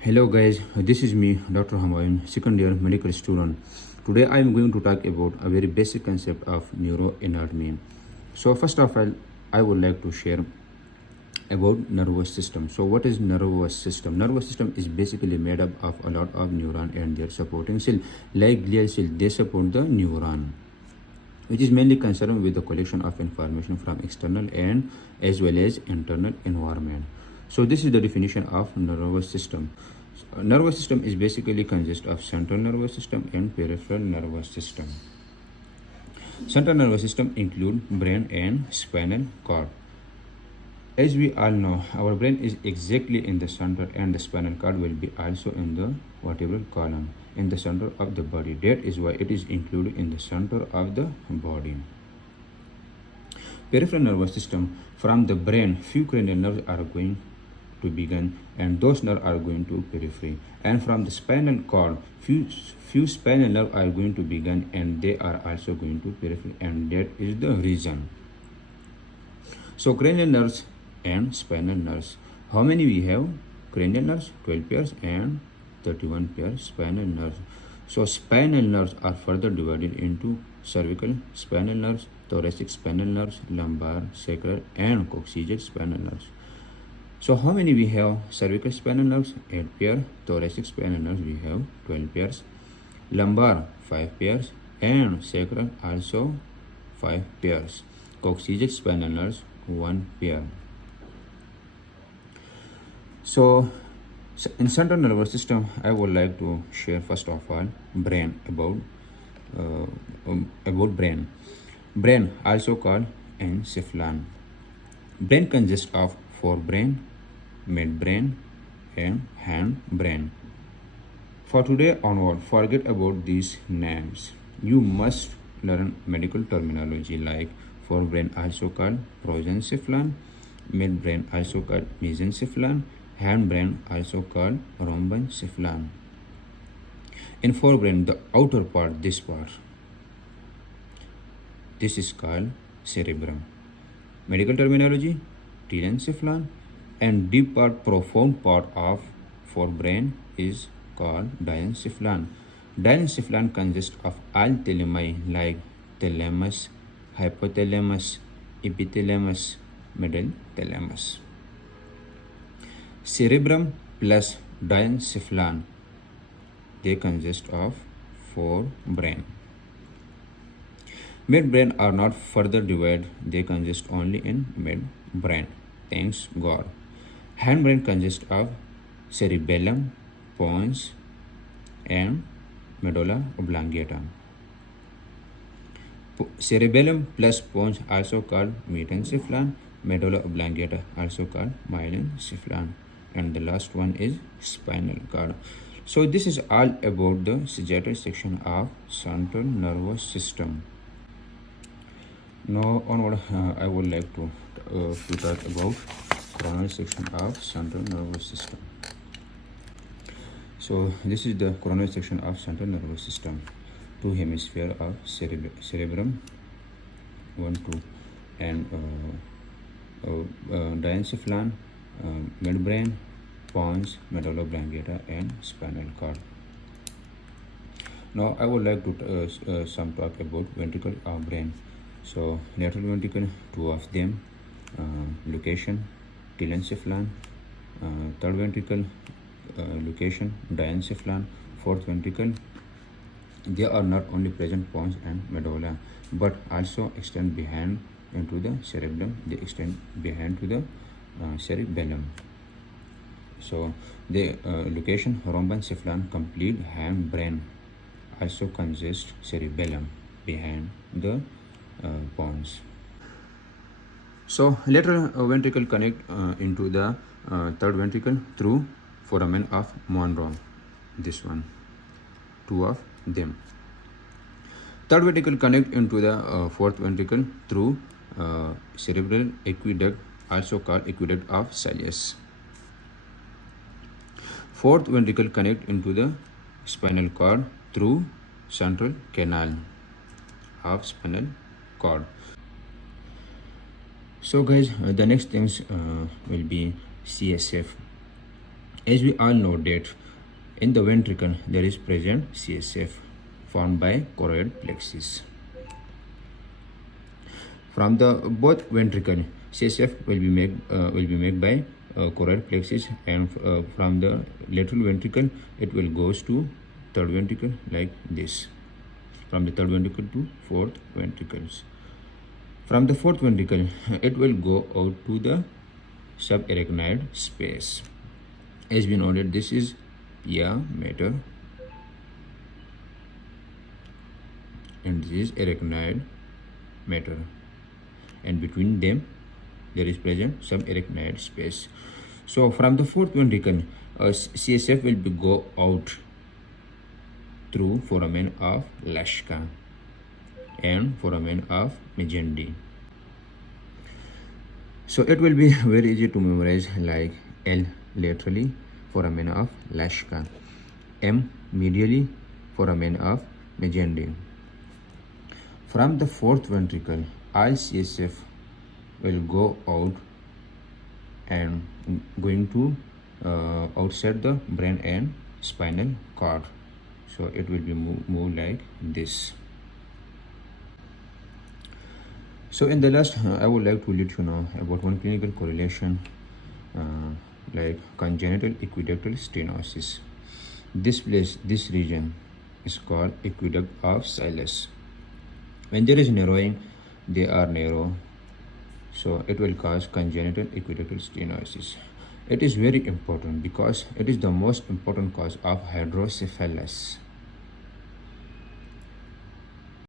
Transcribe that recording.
Hello guys, this is me, Dr. Hamayoun, second year medical student. Today I am going to talk about a very basic concept of neuroanatomy. So first of all, I would like to share about nervous system. So what is nervous system? Nervous system is basically made up of a lot of neuron and their supporting cell. Like glial cell, they support the neuron, which is mainly concerned with the collection of information from external and as well as internal environment. So this is the definition of nervous system. Nervous system is basically consists of central nervous system and peripheral nervous system. Central nervous system include brain and spinal cord. As we all know, our brain is exactly in the center and the spinal cord will be also in the vertebral column in the center of the body. That is why it is included in the center of the body. Peripheral nervous system, from the brain, few cranial nerves are going to begin and those nerves are going to periphery, and from the spinal cord few spinal nerves are going to begin and they are also going to periphery, and that is the reason. So cranial nerves and spinal nerves, how many we have? Cranial nerves 12 pairs and 31 pairs spinal nerves. So spinal nerves are further divided into cervical spinal nerves, thoracic spinal nerves, lumbar, sacral and coccygeal spinal nerves. So how many we have? Cervical spinal nerves 8 pairs, thoracic spinal nerves we have 12 pairs, lumbar 5 pairs and sacral also 5 pairs, coccygeal spinal nerves 1 pair. So in central nervous system, I would like to share first of all brain about brain. Brain, also called encephalon. Brain consists of forebrain, midbrain and hindbrain. For today onward, forget about these names. You must learn medical terminology like forebrain, also called prosencephalon, midbrain, also called mesencephalon, hindbrain, also called rhombencephalon. In forebrain, the outer part, this is called cerebrum. Medical terminology, telencephalon, and deep part, profound part of forebrain is called diencephalon. Diencephalon consists of all thalami like thalamus, hypothalamus, epithalamus, middle thalamus. Cerebrum plus diencephalon, they consist of forebrain. Midbrain are not further divided, they consist only in midbrain, thanks God. Hindbrain consists of cerebellum, pons and medulla oblongata. Cerebellum plus pons, also called mesencephalon, medulla oblongata, also called myelencephalon, and the last one is spinal cord. So this is all about the sagittal section of central nervous system. Now onward, I would like to talk about coronal section of central nervous system. So this is the coronal section of central nervous system. Two hemisphere of cerebrum, 1, 2, and diencephalon, midbrain, pons, medulla oblongata, and spinal cord. Now I would like to some talk about ventricle of brain. So lateral ventricle, 2 of them, location telencephalon, third ventricle location diencephalon, fourth ventricle. They are not only present pons and medulla but also extend behind into the cerebellum. They extend behind to the cerebellum. So the location rhombencephalon, complete hindbrain, also consists cerebellum behind the pons. So lateral ventricle connect into the third ventricle through foramen of Monro. This one, 2 of them. Third ventricle connect into the fourth ventricle through cerebral aqueduct, also called aqueduct of Salius. Fourth ventricle connect into the spinal cord through central canal of spinal cord. So guys, the next things will be CSF. As we all know that in the ventricle there is present CSF formed by choroid plexus. From the both ventricle, CSF will be made by choroid plexus, and from the lateral ventricle it will goes to third ventricle like this. From the third ventricle to fourth ventricles. From the fourth ventricle, it will go out to the subarachnoid space. As we know that this is pia mater and this is arachnoid mater, and between them there is present subarachnoid space. So from the fourth ventricle, CSF will go out through foramen of Lashka and foramen of Magendie. So it will be very easy to memorize, like L laterally, foramen of Lashka, M medially, foramen of Magendie. From the fourth ventricle, all CSF will go out and going to outside the brain and spinal cord. So it will be move like this. So in the last, I would like to let you know about one clinical correlation like congenital aqueductal stenosis. This region is called aqueduct of Silas. When there is narrowing, they are narrow, so it will cause congenital aqueductal stenosis. It is very important because it is the most important cause of hydrocephalus.